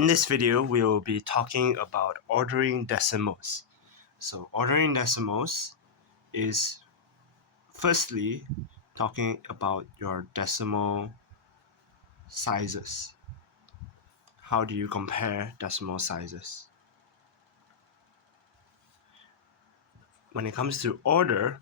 In this video, we will be talking about ordering decimals. So ordering decimals is firstly talking about your decimal sizes. How do you compare decimal sizes? When it comes to order,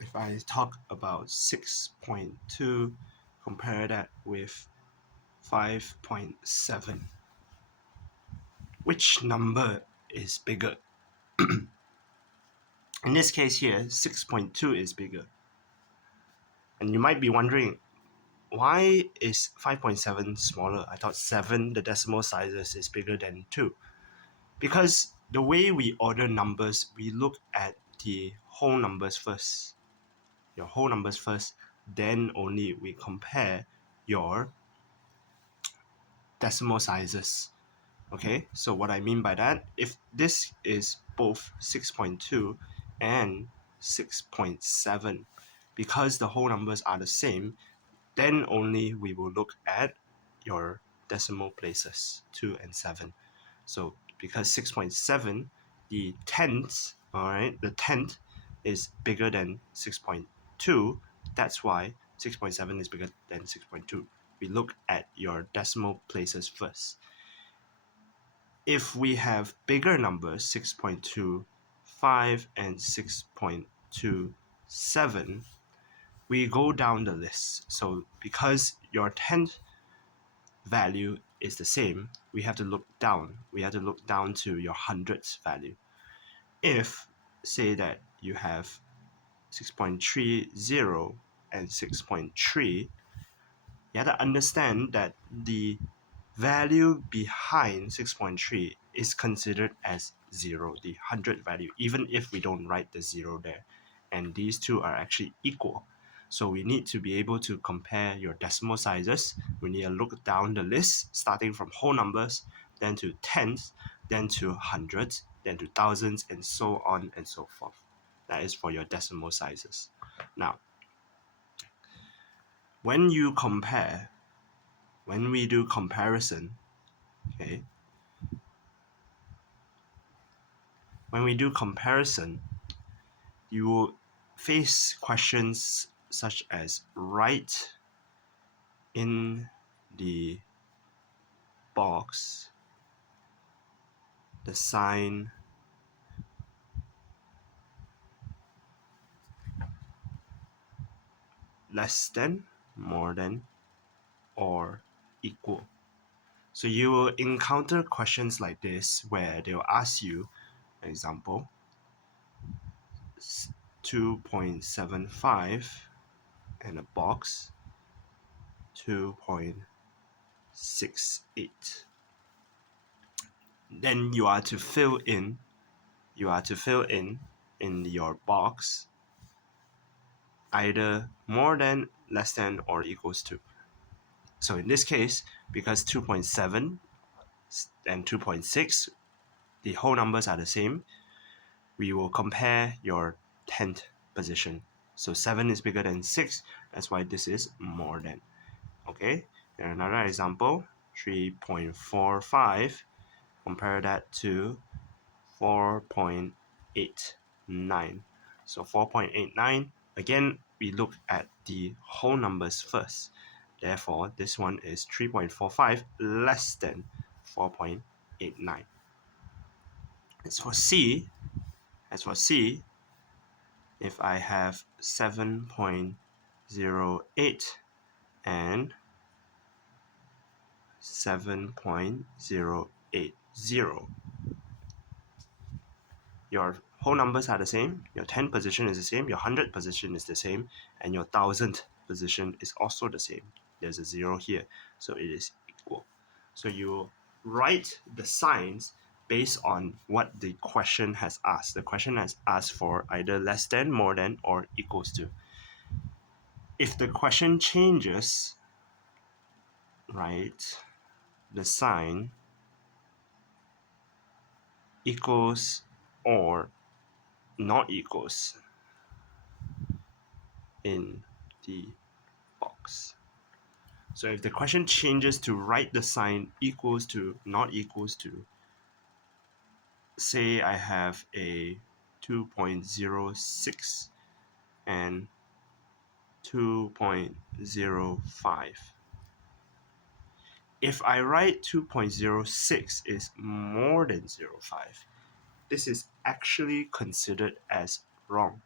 if I talk about 6.2, compare that with 5.7, which number is bigger? In this case here, 6.2 is bigger. And you might be wondering, why is 5.7 smaller? I thought 7, the decimal sizes, is bigger than 2. Because the way we order numbers, we look at the whole numbers first. Your whole numbers first, then only we compare your decimal sizes. Okay, so what I mean by that, if this is both 6.2 and 6.7, because the whole numbers are the same, then only we will look at your decimal places, 2 and 7. So because 6.7, the tenth, the tenth is bigger than 6.2, that's why 6.7 is bigger than 6.2. We look at your decimal places first. If we have bigger numbers, 6.25 and 6.27, we go down the list. So because your 10th value is the same, we have to look down. We have to look down to your 100th value. If, say that you have 6.30 and 6.3, you have to understand that the value behind 6.3 is considered as 0, the 100 value, even if we don't write the 0 there. And these two are actually equal. So we need to be able to compare your decimal sizes. We need to look down the list, starting from whole numbers, then to tenths, then to hundreds, then to thousands, and so on and so forth. That is for your decimal sizes. Now, when we do comparison, okay, when we do comparison, you will face questions such as write in the box the sign less than, more than, or equal. So you will encounter questions like this where they'll ask you, for example, 2.75 and a box 2.68. Then you are to fill in your box either more than, less than, or equals to. So in this case, because 2.7 and 2.6, the whole numbers are the same, we will compare your 10th position. So 7 is bigger than 6, that's why this is more than. Okay, and another example, 3.45, compare that to 4.89. So 4.89, again, we look at the whole numbers first. Therefore, this one is 3.45 less than 4.89. As for C, if I have 7.08 and 7.080, your whole numbers are the same, your 10th position is the same, your 100th position is the same, and your 1000th position is also the same. There's a 0 here, so it is equal. So you write the signs based on what the question has asked. The question has asked for either less than, more than, or equals to. If the question changes, write the sign equals or not equals in the box. So if the question changes to write the sign equals to, not equals to, say I have a 2.06 and 2.05. If I write 2.06 is more than 0.5, this is actually considered as wrong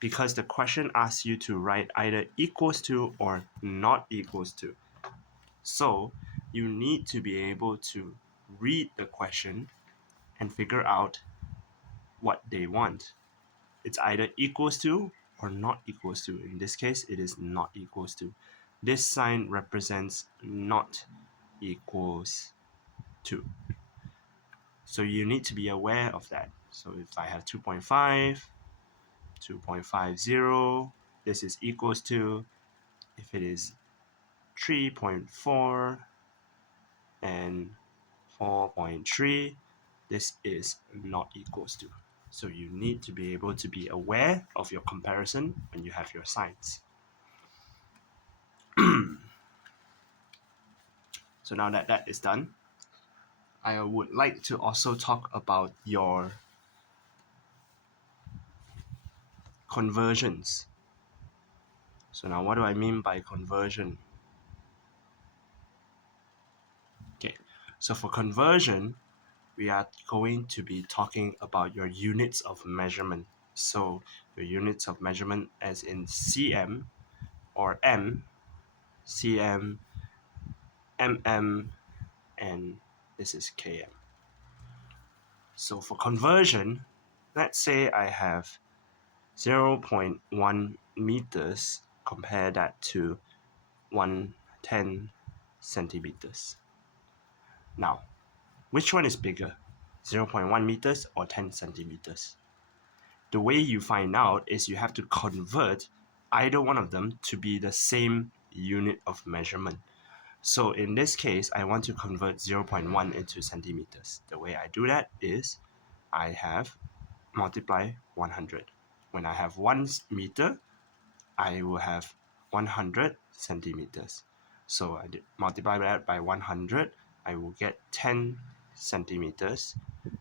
because the question asks you to write either equals to or not equals to. So you need to be able to read the question and figure out what they want. It's either equals to or not equals to. In this case, it is not equals to. This sign represents not equals to. So you need to be aware of that. So if I have 2.5, 2.50, this is equals to, if it is 3.4 and 4.3, this is not equals to. So you need to be able to be aware of your comparison when you have your signs. So now that that is done, I would like to also talk about your conversions. So now what do I mean by conversion? Okay, so for conversion, we are going to be talking about your units of measurement. So your units of measurement as in cm or m, cm, mm, and this is km. So for conversion, let's say I have 0.1 meters, compare that to 110 centimeters. Now, which one is bigger, 0.1 meters or 10 centimeters? The way you find out is you have to convert either one of them to be the same unit of measurement. So in this case, I want to convert 0.1 into centimeters. The way I do that is I have multiply 100. When I have 1 meter, I will have 100 centimeters. So I multiply that by 100, I will get 10 centimeters.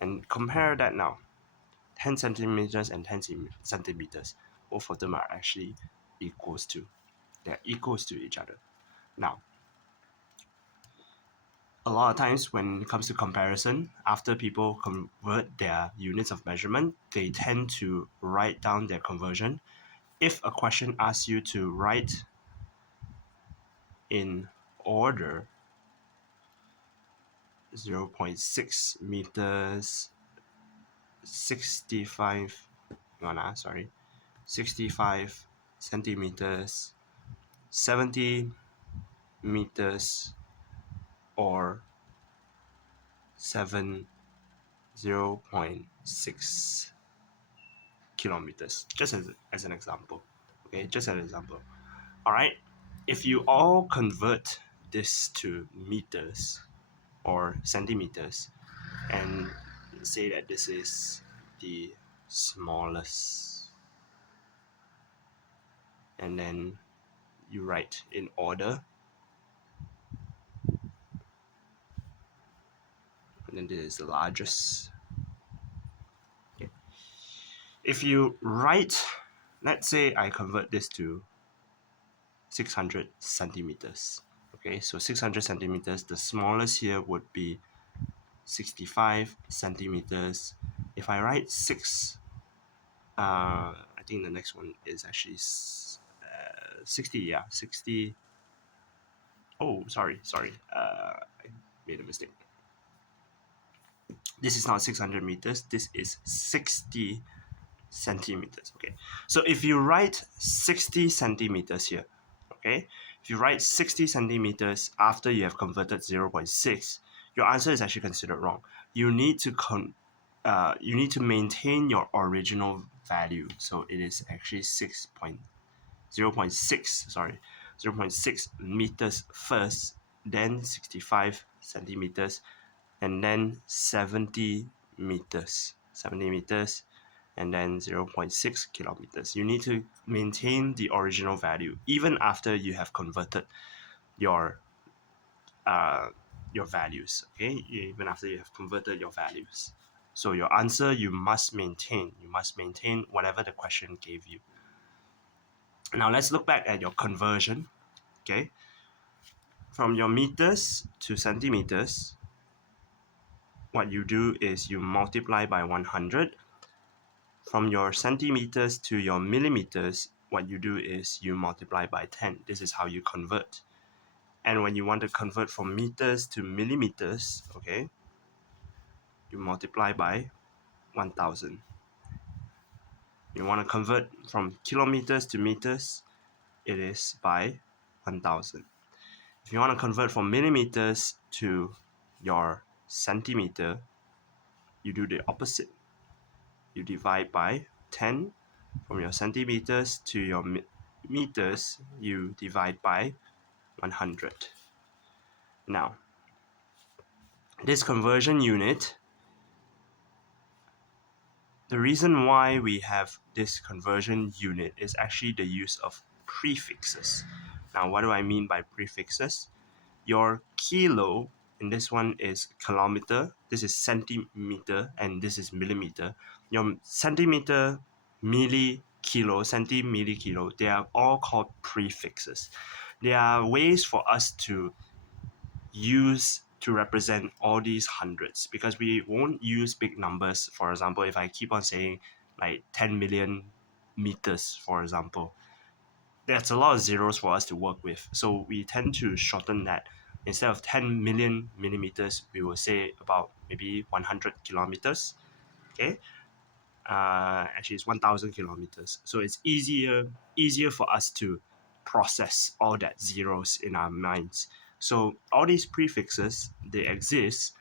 And compare that now. 10 centimeters and 10 centimeters, both of them are actually equals to. They're equals to each other. Now, a lot of times when it comes to comparison, after people convert their units of measurement, they tend to write down their conversion. If a question asks you to write in order 0.6 meters, 65, 65 centimeters, 70 meters, or 0.6 kilometers, just as an example. Okay, just an example. All right, if you all convert this to meters or centimeters and say that this is the smallest, and then you write in order, and then this is the largest. Okay. If you write, let's say I convert this to 600 centimeters. Okay, so 600 centimeters, the smallest here would be 65 centimeters. If I write 6, I think the next one is actually 60, yeah, 60. Oh, sorry, I made a mistake. This is not 600 meters, this is 60 centimeters. Okay, so if you write 60 centimeters here, okay, if you write 60 centimeters after you have converted 0.6, your answer is actually considered wrong. You need to maintain your original value, so it is actually 0.6, sorry, 0.6 meters first, then 65 centimeters, and then 70 meters, and then 0.6 kilometers. You need to maintain the original value even after you have converted. your uh, your values, okay, even after you have converted your values. So your answer you must maintain. You must maintain whatever the question gave you. Now let's look back at your conversion, okay? From your meters to centimeters, what you do is you multiply by 100. From your centimeters to your millimeters, what you do is you multiply by 10. This is how you convert. And when you want to convert from meters to millimeters, okay, you multiply by 1000. You want to convert from kilometers to meters, it is by 1000. If you want to convert from millimeters to your centimeter, you do the opposite. You divide by 10. From your centimeters to your meters, you divide by 100. Now, this conversion unit, the reason why we have this conversion unit is actually the use of prefixes. Now, what do I mean by prefixes? Your kilo in this one is kilometer, this is centimeter, and this is millimeter. Your centimeter, milli, kilo, centi, milli, kilo, they are all called prefixes. They are ways for us to use to represent all these hundreds, because we won't use big numbers. For example, if I keep on saying like 10 million meters, for example, that's a lot of zeros for us to work with. So we tend to shorten that. Instead of 10 million millimeters, we will say about maybe 100 kilometers. Okay. Actually, it's 1,000 kilometers. So it's easier for us to process all that zeros in our minds. So all these prefixes, they exist.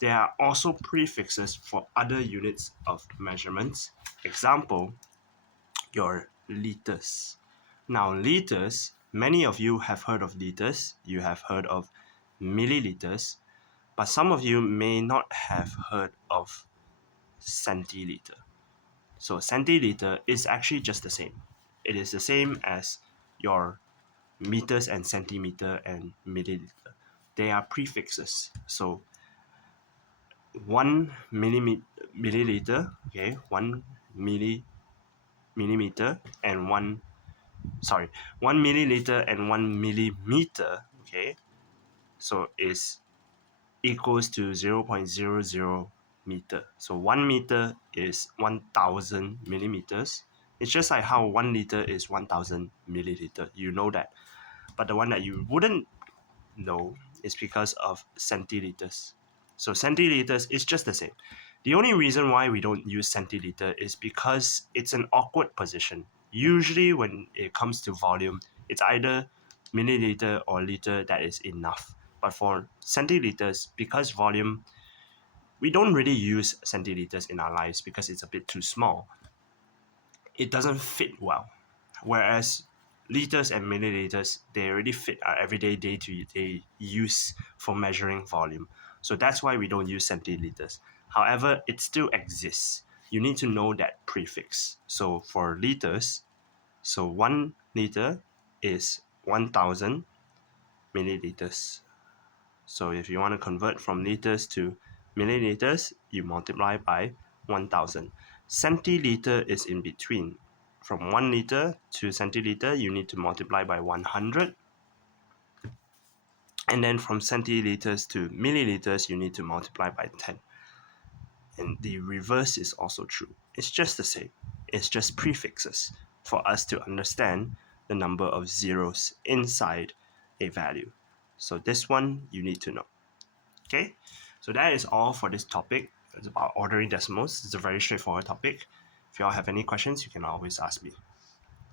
There are also prefixes for other units of measurements. Example, your liters. Now, liters, many of you have heard of liters, you have heard of milliliters, but some of you may not have heard of centiliter. So, centiliter is actually just the same. It is the same as your meters and centimeter and milliliter. They are prefixes. So, 1 milliliter, okay, 1 millimeter, and 1 milliliter and 1 millimeter, okay, so is equals to 0.00 meter. So 1 meter is 1000 millimeters. It's just like how 1 liter is 1000 milliliter. You know that. But the one that you wouldn't know is because of centiliters. So centiliters is just the same. The only reason why we don't use centiliter is because it's an awkward position. Usually when it comes to volume, it's either milliliter or liter that is enough. But for centiliters, because volume, we don't really use centiliters in our lives because it's a bit too small. It doesn't fit well. Whereas liters and milliliters, they already fit our everyday day-to-day use for measuring volume. So that's why we don't use centiliters. However, it still exists. You need to know that prefix. So for liters, so 1 liter is 1000 milliliters. So if you want to convert from liters to milliliters, you multiply by 1000. Centiliter is in between. From 1 liter to centiliter, you need to multiply by 100. And then from centiliters to milliliters, you need to multiply by 10. And the reverse is also true. It's just the same. It's just prefixes for us to understand the number of zeros inside a value. So this one you need to know. Okay, so that is all for this topic. It's about ordering decimals. It's a very straightforward topic. If you all have any questions, you can always ask me.